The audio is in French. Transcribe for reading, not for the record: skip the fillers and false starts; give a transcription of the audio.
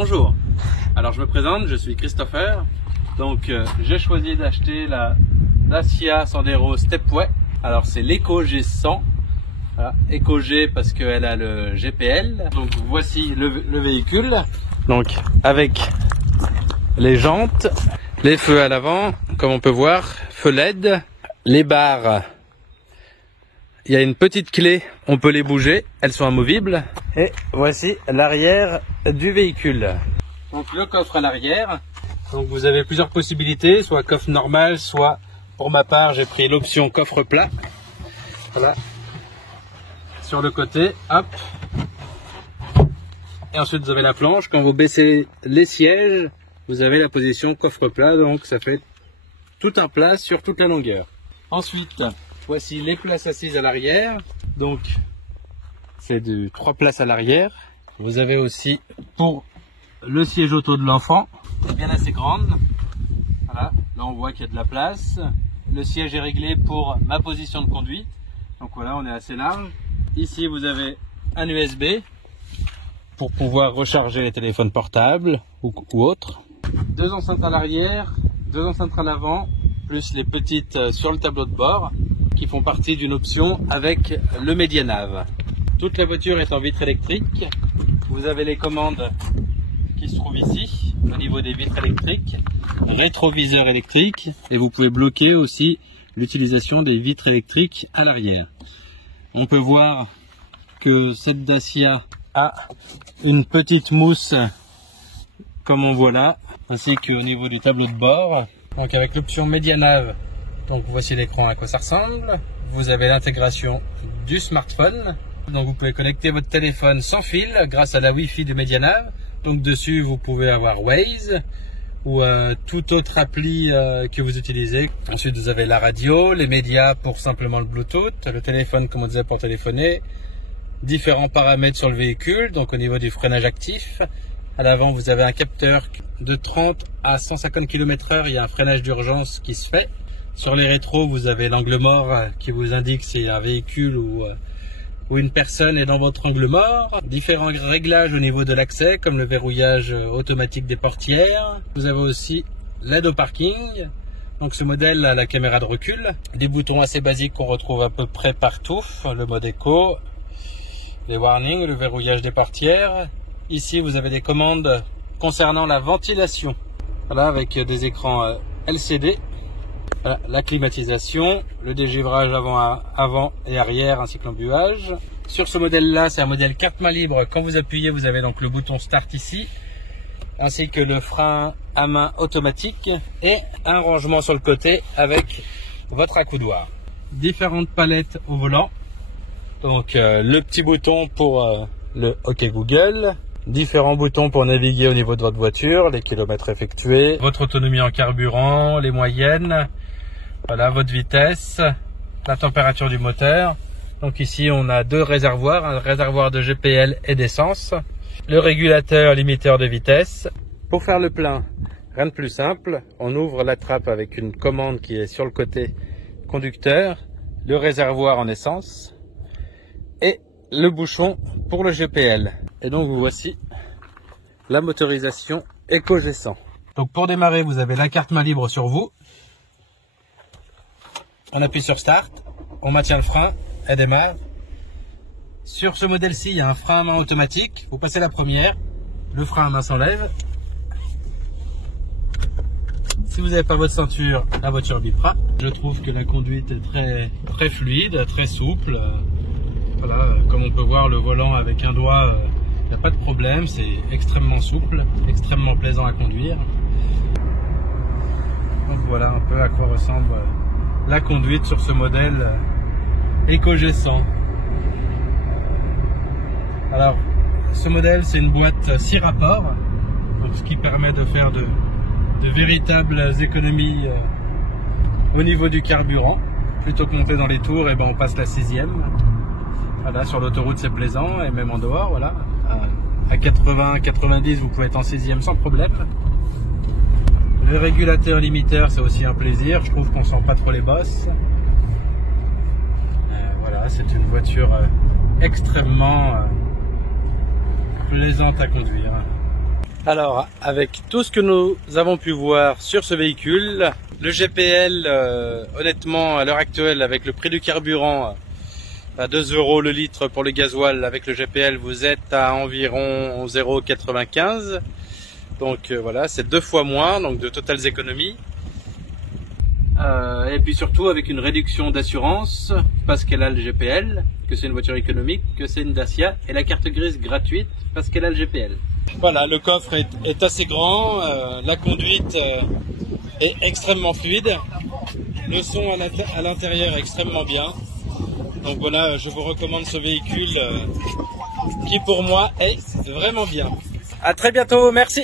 Bonjour, alors je me présente, je suis Christopher. Donc j'ai choisi d'acheter la Dacia Sandero Stepway. Alors c'est l'Eco G100. Voilà, Eco G parce qu'elle a le GPL. Donc voici le véhicule. Donc avec les jantes, les feux à l'avant, comme on peut voir, feux LED, les barres. Il y a une petite clé, on peut les bouger, elles sont amovibles. Et voici l'arrière du véhicule. Donc le coffre à l'arrière. Donc vous avez plusieurs possibilités, soit coffre normal, soit pour ma part j'ai pris l'option coffre plat. Voilà. Sur le côté, hop. Et ensuite vous avez la planche. Quand vous baissez les sièges, vous avez la position coffre plat, donc ça fait tout un plat sur toute la longueur. Ensuite, voici les places assises à l'arrière. Donc c'est de 3 places à l'arrière. Vous avez aussi pour le siège auto de l'enfant, bien assez grande. Voilà, là on voit qu'il y a de la place. Le siège est réglé pour ma position de conduite. Donc voilà, on est assez large. Ici vous avez un USB pour pouvoir recharger les téléphones portables ou autres. 2 enceintes à l'arrière, 2 enceintes à l'avant, plus les petites sur le tableau de bord qui font partie d'une option avec le Medianav. Toute la voiture est en vitre électrique. Vous avez les commandes qui se trouvent ici au niveau des vitres électriques, rétroviseur électrique, et vous pouvez bloquer aussi l'utilisation des vitres électriques à l'arrière. On peut voir que cette Dacia a une petite mousse comme on voit là, ainsi qu'au niveau du tableau de bord. Donc avec l'option Medianav, donc voici l'écran à quoi ça ressemble. Vous avez l'intégration du smartphone, donc vous pouvez connecter votre téléphone sans fil grâce à la Wi-Fi de Medianav. Donc dessus vous pouvez avoir Waze ou toute autre appli que vous utilisez. Ensuite vous avez la radio, les médias pour simplement le Bluetooth, le téléphone comme on disait pour téléphoner, différents paramètres sur le véhicule, donc au niveau du freinage actif. À l'avant vous avez un capteur de 30 à 150 km/h, il y a un freinage d'urgence qui se fait. Sur les rétros vous avez l'angle mort qui vous indique si un véhicule ou une personne est dans votre angle mort. Différents réglages au niveau de l'accès, comme le verrouillage automatique des portières. Vous avez aussi l'aide au parking. Donc ce modèle a la caméra de recul. Des boutons assez basiques qu'on retrouve à peu près partout. Le mode éco, les warnings, le verrouillage des portières. Ici vous avez des commandes concernant la ventilation. Voilà, avec des écrans LCD. Voilà, la climatisation, le dégivrage avant et arrière ainsi que l'embuage. Sur ce modèle là, c'est un modèle carte main libre. Quand vous appuyez, vous avez donc le bouton start ici, ainsi que le frein à main automatique et un rangement sur le côté avec votre accoudoir. Différentes palettes au volant, donc le petit bouton pour le OK Google, différents boutons pour naviguer au niveau de votre voiture, les kilomètres effectués, votre autonomie en carburant, les moyennes. Voilà, votre vitesse, la température du moteur. Donc ici on a 2 réservoirs, un réservoir de GPL et d'essence, le régulateur limiteur de vitesse. Pour faire le plein, rien de plus simple, on ouvre la trappe avec une commande qui est sur le côté conducteur, le réservoir en essence et le bouchon pour le GPL. Et donc vous voici la motorisation Eco G100. Donc pour démarrer, vous avez la carte main libre sur vous. On appuie sur Start, on maintient le frein, elle démarre. Sur ce modèle-ci, il y a un frein à main automatique. Vous passez la première, le frein à main s'enlève. Si vous n'avez pas votre ceinture, la voiture bipera. Je trouve que la conduite est très fluide, très souple. Voilà, comme on peut voir, le volant avec un doigt, il n'y a pas de problème. C'est extrêmement souple, extrêmement plaisant à conduire. Donc voilà un peu à quoi ressemble la conduite sur ce modèle Eco G100. Alors ce modèle, c'est une boîte 6 rapports, donc ce qui permet de faire de véritables économies au niveau du carburant. Plutôt que monter dans les tours, et ben on passe la 6e. Voilà, sur l'autoroute c'est plaisant, et même en dehors, voilà. À 80-90 vous pouvez être en 6e sans problème. Le régulateur limiteur, c'est aussi un plaisir, je trouve qu'on sent pas trop les bosses. Voilà, c'est une voiture extrêmement plaisante à conduire. Alors, avec tout ce que nous avons pu voir sur ce véhicule, le GPL, honnêtement, à l'heure actuelle, avec le prix du carburant, à 2 € le litre pour le gasoil, avec le GPL, vous êtes à environ 0,95 €. Donc voilà, c'est 2 fois moins, donc de totales économies. Et puis surtout avec une réduction d'assurance, parce qu'elle a le GPL, que c'est une voiture économique, que c'est une Dacia, et la carte grise gratuite, parce qu'elle a le GPL. Voilà, le coffre est assez grand, la conduite est extrêmement fluide, le son à l'intérieur est extrêmement bien. Donc voilà, je vous recommande ce véhicule qui pour moi est vraiment bien. À très bientôt, merci.